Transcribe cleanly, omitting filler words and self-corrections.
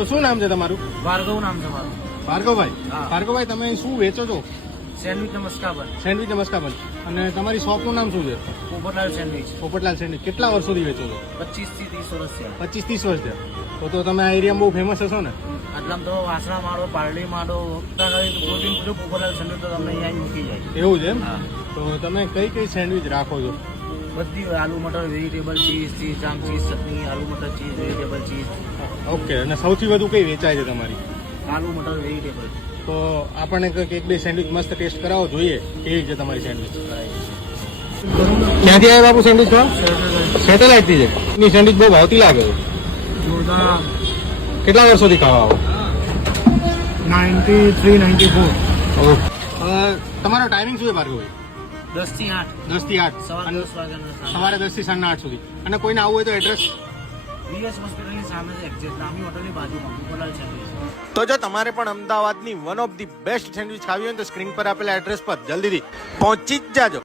તો શું નામ છે તમારું? ભાર્ગવ નામ છે મારું. ભાર્ગવભાઈ. હા. ભાર્ગવભાઈ, તમે શું વેચો છો? સેન્ડવિચ નમસ્કાર બન. સેન્ડવિચ નમસ્કાર બન. અને તમારી શોપનું નામ શું છે? પોપટલાલ સેન્ડવિચ. પોપટલાલ સેન્ડવિચ. કેટલા વર્ષોથી વેચો છો? 25 થી 30 વર્ષ થયા. 25-30 વર્ષ થયા. તો તમે આ એરિયામાં બહુ ફેમસ હશો ને? આટલામાં તો વાસણા માળો, પારડી માળો, કોઈ બી પૂછો પોપટલાલ સેન્ડવિચ તો તમને અહીંયા મૂકી જાય. એવું છે એમ? હા. તો તમે કઈ કઈ સેન્ડવિચ રાખો છો? બધી આલુ મટર, વેજીટેબલ ચીઝ, ચીઝ આમ ચીઝ ચટણી, આલુ મટર ચીઝ, વેજીટેબલ ચીઝ. ઓકે. અને સૌથી વધુ કઈ વેચાય છે તમારી? આલુ મટર વેજીટેબલ. તો આપણને કંઈક એક બે સેન્ડવિચ મસ્ત ટેસ્ટ કરાવો, જોઈએ કેવી છે તમારી સેન્ડવિચ. ક્યાંથી આવ્યા બાપુ સેન્ડવિચ ખાવા? સેટેલાઇટથી છે. એની સેન્ડવિચ બહુ ભાવતી લાગે છે. જોરદાર. કેટલા વર્ષોથી ખાવા આવો? 93-94. તમારો ટાઈમિંગ શું છે ભાર્ગવભાઈ? 10 થી 8. 10 થી 8. સવારે 10 વાગ્યાના. સવારે 10 થી સાંજના 8 સુધી. અને કોઈને આવવું હોય તો એડ્રેસ? બીએસ હોસ્પિટલની સામે છે, એક્ઝેક્ટ નામી હોટલની બાજુમાં પોપટલાલ સેન્ડવિચ. તો જો તમારે પણ અમદાવાદની one of the best sandwich ખાવી હોય તો સ્ક્રીન પર આપેલા એડ્રેસ પર જલ્દીથી પહોંચી જ જાજો.